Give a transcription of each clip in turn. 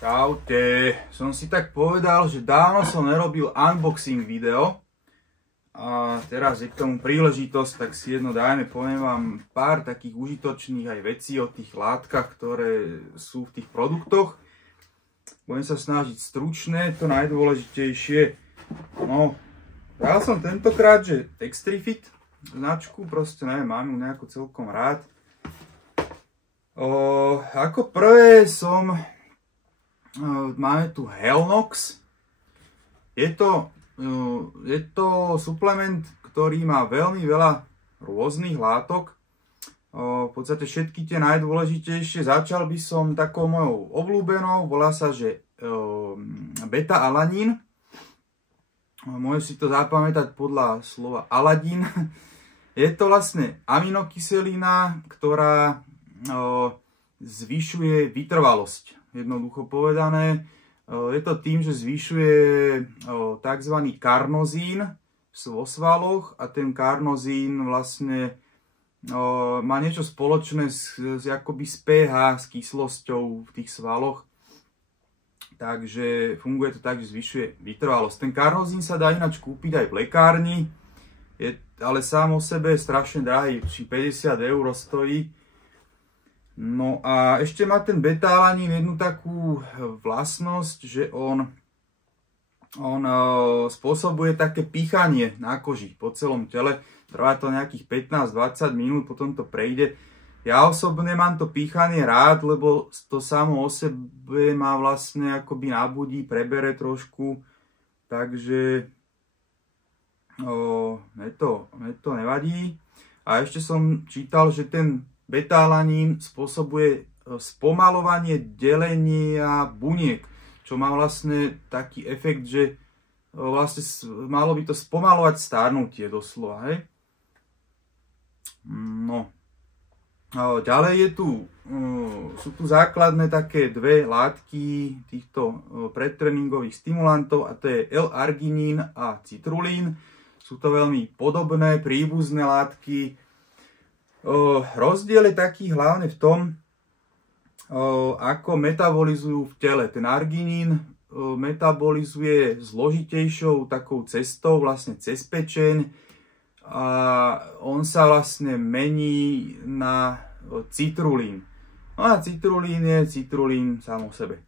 Čaute, som si tak povedal, že dávno som nerobil unboxing video a teraz je k tomu príležitosť, tak si jedno dajme, poviem vám pár takých užitočných aj vecí o tých látkach, ktoré sú v tých produktoch. Budem sa snažiť stručne, to najdôležitejšie. No, dal som tentokrát, že Extrifit značku, proste neviem, mám ju nejako celkom rád. Ako prvé máme tu Hellnox. Je to suplement, ktorý má veľmi veľa rôznych látok. V podstate všetky tie najdôležitejšie. Začal by som takou mojou obľúbenou, volá sa, že beta-alanín. Môžem si to zapamätať podľa slova aladín. Je to vlastne aminokyselina, ktorá zvyšuje vytrvalosť. Jednoducho povedané, je to tým, že zvyšuje tzv. Karnozín vo svaloch a ten karnozín vlastne má niečo spoločné s pH, s kyslosťou v tých svaloch. Takže funguje to tak, že zvyšuje vytrvalosť. Ten karnozín sa dá ináč kúpiť aj v lekárni, ale sám o sebe je strašne drahý, či 50 € stojí. No a ešte má ten beta-alanín jednu takú vlastnosť, že on spôsobuje také píchanie na koži po celom tele. Trvá to nejakých 15-20 minút, potom to prejde. Ja osobne mám to píchanie rád, lebo to samo o sebe ma vlastne akoby nabudí, prebere trošku. Takže mne to nevadí. A ešte som čítal, že ten beta-alanín spôsobuje spomalovanie delenia buniek, čo má vlastne taký efekt, že vlastne malo by to spomalovať starnutie doslova, hej? No. Ďalej sú tu základné také dve látky týchto predtréningových stimulantov a to je L-arginín a citrulín. Sú to veľmi podobné, príbuzné látky. Rozdiel je taký hlavne v tom, ako metabolizujú v tele. Ten arginín metabolizuje zložitejšou takou cestou, vlastne cez pečeň, a on sa vlastne mení na citrulín. No a citrulín je citrulín sám o sebe.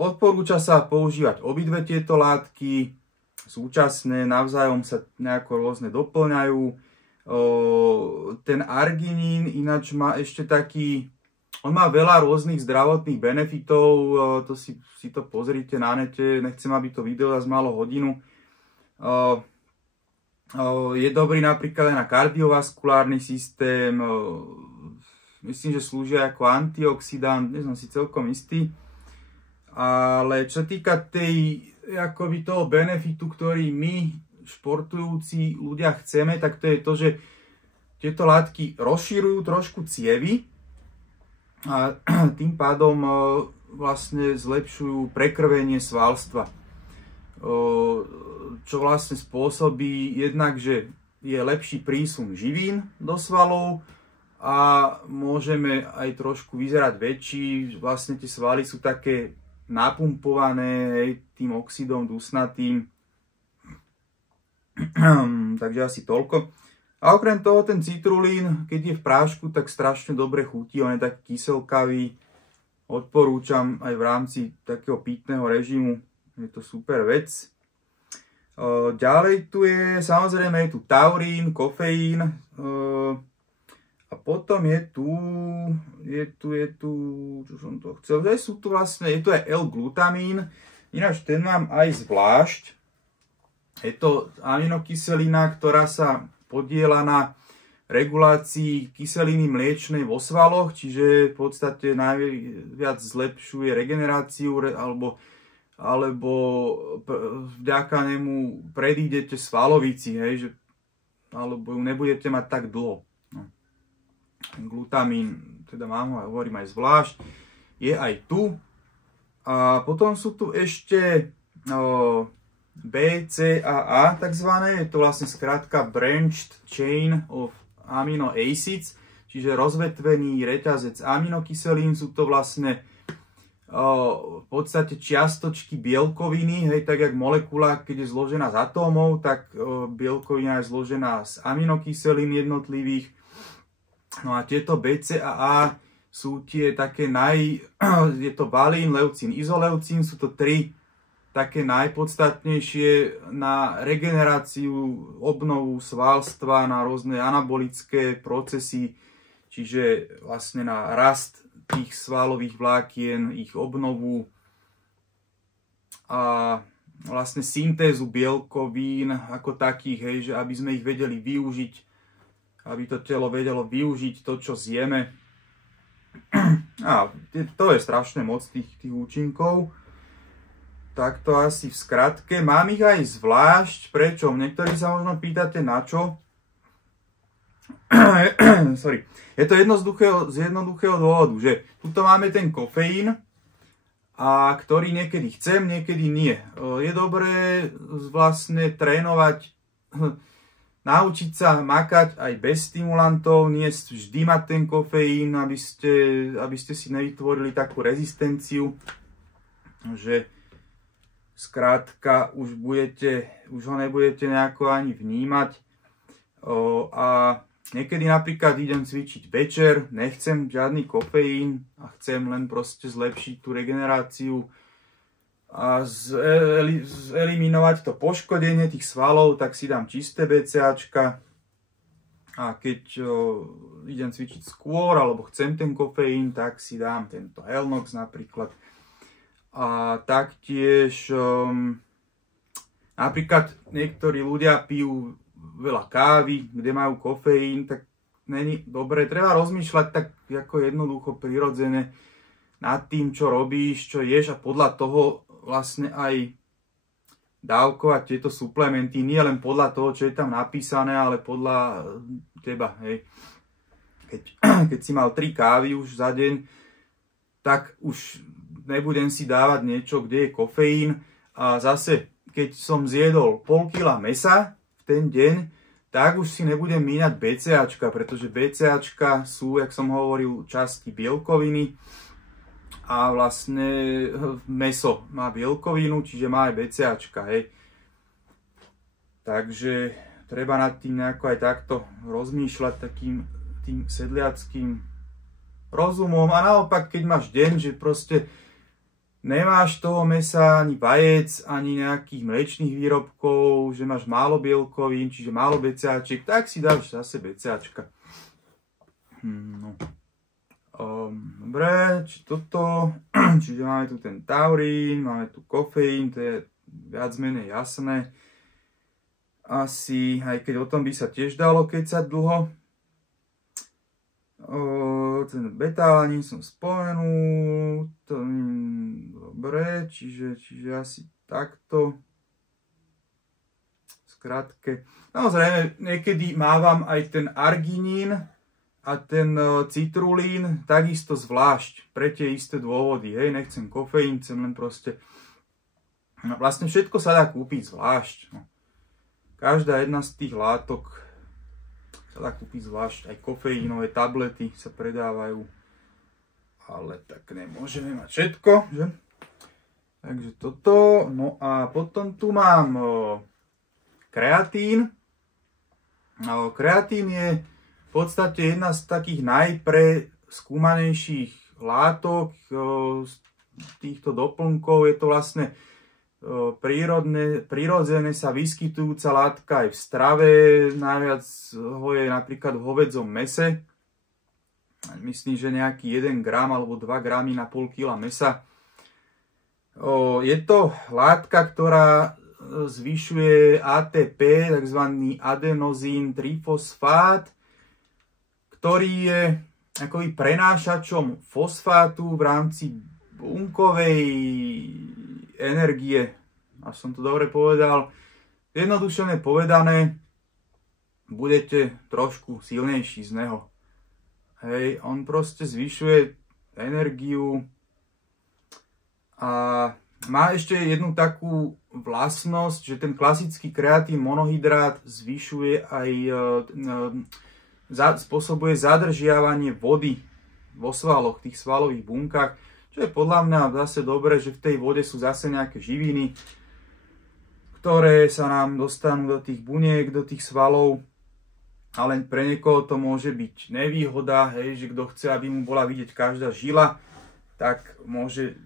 Odporúča sa používať obidve tieto látky súčasne, navzájom sa nejako rôzne doplňajú. Ten arginín ináč má ešte taký, on má veľa rôznych zdravotných benefitov, to si to pozrite na nete, nechcem, aby to video zase malo hodinu. Je dobrý napríklad aj na kardiovaskulárny systém, myslím, že slúžia ako antioxidant, nie som si celkom istý. Ale čo týka toho benefitu, ktorý my športujúci ľudia chceme, tak to je to, že tieto látky rozširujú trošku cievy a tým pádom vlastne zlepšujú prekrvenie svalstva. Čo vlastne spôsobí jednak, že je lepší prísun živín do svalov a môžeme aj trošku vyzerať väčší. Vlastne tie svaly sú také napumpované tým oxidom dusnatým. Takže asi toľko. A okrem toho ten citrulín, keď je v prášku, tak strašne dobre chutí. On je taký kyselkavý. Odporúčam aj v rámci takého pitného režimu. Je to super vec. Ďalej tu je, samozrejme je tu taurín, kofeín. A potom je tu, čo som to chcel, je tu aj L-glutamín. Ináč ten mám aj zvlášť. Je to aminokyselina, ktorá sa podieľa na regulácii kyseliny mliečnej vo svaloch, čiže v podstate najviac zlepšuje regeneráciu alebo vďaka nemu predídete svalovici, hej, alebo ju nebudete mať tak dlho. No. Glutamín, teda mám ho, hovorím aj zvlášť, je aj tu. A potom sú tu ešte BCAA takzvané, je to vlastne skrátka Branched Chain of Amino Acids, čiže rozvetvený reťazec aminokyselín. Sú to vlastne v podstate čiastočky bielkoviny, hej, tak jak molekula, keď je zložená z atómov, tak bielkovina je zložená z aminokyselín jednotlivých. No a tieto BCAA sú tie také je to valín, leucín, izoleucín, sú to tri také najpodstatnejšie na regeneráciu, obnovu svalstva, na rôzne anabolické procesy, čiže vlastne na rast tých svalových vlákien, ich obnovu a vlastne syntézu bielkovín ako takých, hej, že aby sme ich vedeli využiť, aby to telo vedelo využiť to, čo zjeme. A to je strašne moc tých účinkov. Tak to asi v skratke. Mám ich aj zvlášť. Prečo? Niektorí sa možno pýtate na čo. Sorry. Je to z jednoduchého dôvodu, že tuto máme ten kofeín, a ktorý niekedy chcem, niekedy nie. Je dobré vlastne trénovať, naučiť sa makať aj bez stimulantov, nie vždy mať ten kofeín, aby ste si nevytvorili takú rezistenciu, že skrátka už ho nebudete nejako ani vnímať. A niekedy napríklad idem cvičiť večer, nechcem žiadny kofeín a chcem len proste zlepšiť tú regeneráciu a zeliminovať to poškodenie tých svalov, tak si dám čisté BCAčka. A keď idem cvičiť skôr alebo chcem ten kofeín, tak si dám tento Helnox napríklad. A taktiež napríklad niektorí ľudia pijú veľa kávy, kde majú kofeín, tak není dobre. Treba rozmýšľať tak ako jednoducho prirodzene nad tým, čo robíš, čo ješ a podľa toho vlastne aj dávkovať tieto suplementy. Nie len podľa toho, čo je tam napísané, ale podľa teba. Hej. Keď si mal 3 kávy už za deň, tak už nebudem si dávať niečo, kde je kofeín. A zase, keď som zjedol pol kila mesa v ten deň, tak už si nebudem míňať BCAčka, pretože BCAčka sú, jak som hovoril, časti bielkoviny a vlastne mäso má bielkovinu, čiže má aj BCAčka, hej. Takže treba nad tým nejako aj takto rozmýšľať takým tým sedliackým rozumom. A naopak, keď máš deň, že proste nemáš toho mäsa, ani vajec, ani nejakých mliečných výrobkov, že máš málo bielkovín, čiže málo BCAčiek, tak si dáš zase BCAčka. No. Dobre, čiže máme tu ten taurín, máme tu kofeín, to je viac menej jasné. Asi, aj keď o tom by sa tiež dalo kecať dlho. Ten betalanín som spomenul. Dobre, čiže asi takto. Skrátke. Samozrejme, niekedy mávam aj ten arginín a ten citrulín takisto zvlášť pre tie isté dôvody. Hej, nechcem kofeín, chcem len proste. No, vlastne všetko sa dá kúpiť zvlášť. No. Každá jedna z tých látok sa dá kúpiť zvlášť. Aj kofeínové tablety sa predávajú. Ale tak nemôžeme mať všetko, že? Takže toto. No a potom tu mám kreatín. Kreatín je v podstate jedna z takých najpreskúmanejších látok z týchto doplnkov. Je to vlastne prirodzene sa vyskytujúca látka aj v strave. Najviac ho je napríklad v hovedzom mäse. Myslím, že nejaký 1 gram alebo 2 gramy na pol kila mäsa. Je to látka, ktorá zvyšuje ATP, tzv. Adenozín trifosfát, ktorý je akoby prenášačom fosfátu v rámci bunkovej energie. Až som to dobre povedal. Jednodušene povedané, budete trošku silnejší z neho. Hej, on proste zvyšuje energiu a má ešte jednu takú vlastnosť, že ten klasický kreatín monohydrát zvyšuje aj spôsobuje zadržiavanie vody vo svaloch, tých svalových bunkách, čo je podľa mňa zase dobré, že v tej vode sú zase nejaké živiny, ktoré sa nám dostanú do tých buniek, do tých svalov. Ale pre niekoho to môže byť nevýhoda, hej, že kto chce, aby mu bola vidieť každá žila, tak môže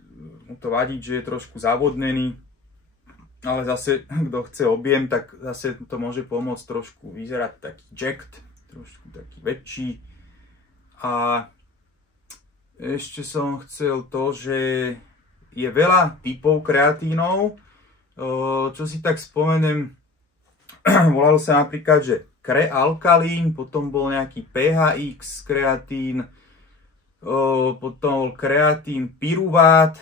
mu to vadiť, že je trošku zavodnený. Ale zase, kto chce objem, tak zase to môže pomôcť trošku vyzerať taký jacked, trošku taký väčší. A ešte som chcel to, že je veľa typov kreatínov. Čo si tak spomeniem, volalo sa napríklad, že krealkalín, potom bol nejaký PHX kreatín, potom bol kreatín pyruvát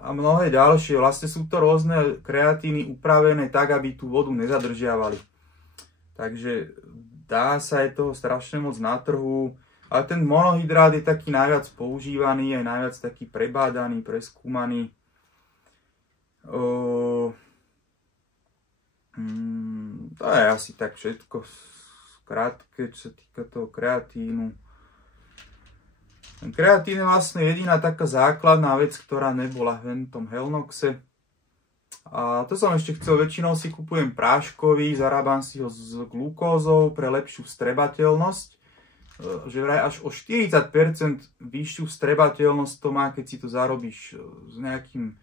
a mnohé ďalšie. Vlastne sú to rôzne kreatíny upravené tak, aby tú vodu nezadržiavali. Takže dá sa aj toho strašne moc na trhu. Ale ten monohydrát je taký najviac používaný, aj najviac taký prebádaný, preskúmaný. To je asi tak všetko krátke, čo sa týka toho kreatínu. Ten kreatín je vlastne jediná taká základná vec, ktorá nebola v tom Hellnoxe. A to som ešte chcel, väčšinou si kupujem práškový, zarábam si ho s glukózou pre lepšiu vstrebateľnosť. Že vraj až o 40% vyššiu vstrebateľnosť to má, keď si to zarobíš s nejakým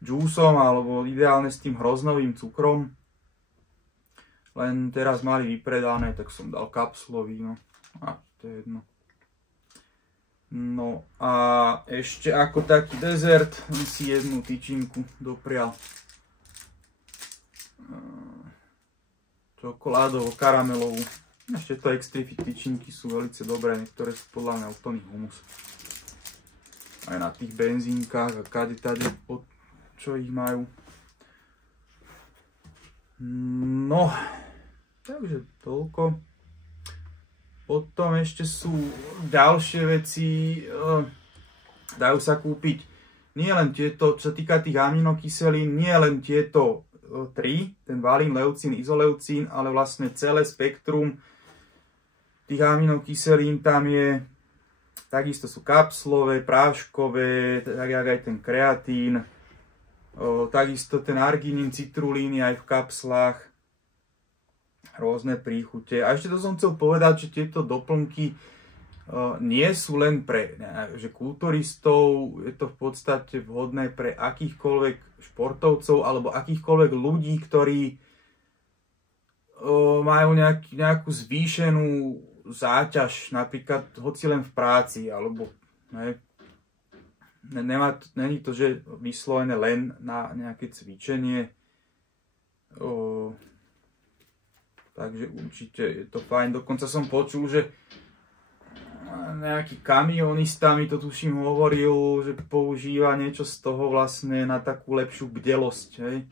džúsom alebo ideálne s tým hroznovým cukrom. Len teraz mali vypredané, tak som dal kapsulový, no. A to je jedno. No a ešte ako taký dezert si jednu tyčinku doprial. Čokoládovo-karamelovú. Ešte to extrifit tyčinky sú veľmi dobré, niektoré sú podľa mňa úplný humus. Aj na tých benzínkach a kade tady, čo ich majú. No, takže toľko. Potom ešte sú ďalšie veci, dajú sa kúpiť nie len tieto, čo sa týka tých aminokyselín, nie len tieto tri, ten valín, leucín, izoleucín, ale vlastne celé spektrum tých aminokyselín tam je, takisto sú kapslové, práškové, tak jak aj ten kreatín, takisto ten arginín, citrulín aj v kapslách, rôzne príchute. A ešte to som chcel povedať, že tieto doplnky nie sú len pre že kulturistov, je to v podstate vhodné pre akýchkoľvek športovcov alebo akýchkoľvek ľudí, ktorí majú nejakú zvýšenú záťaž, napríklad hoci len v práci, alebo není to, že vyslovené len na nejaké cvičenie. Takže určite je to fajn. Dokonca som počul, že nejaký kamionista mi to tuším hovoril, že používa niečo z toho vlastne na takú lepšiu bdelosť. Hej?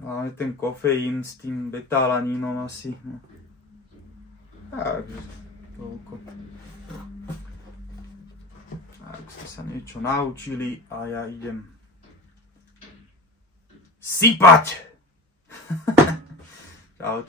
Hlavne ten kofeín s tým betalanínom asi. No. Takže toľko. Tak ste sa niečo naučili a ja idem sypať. Čaute.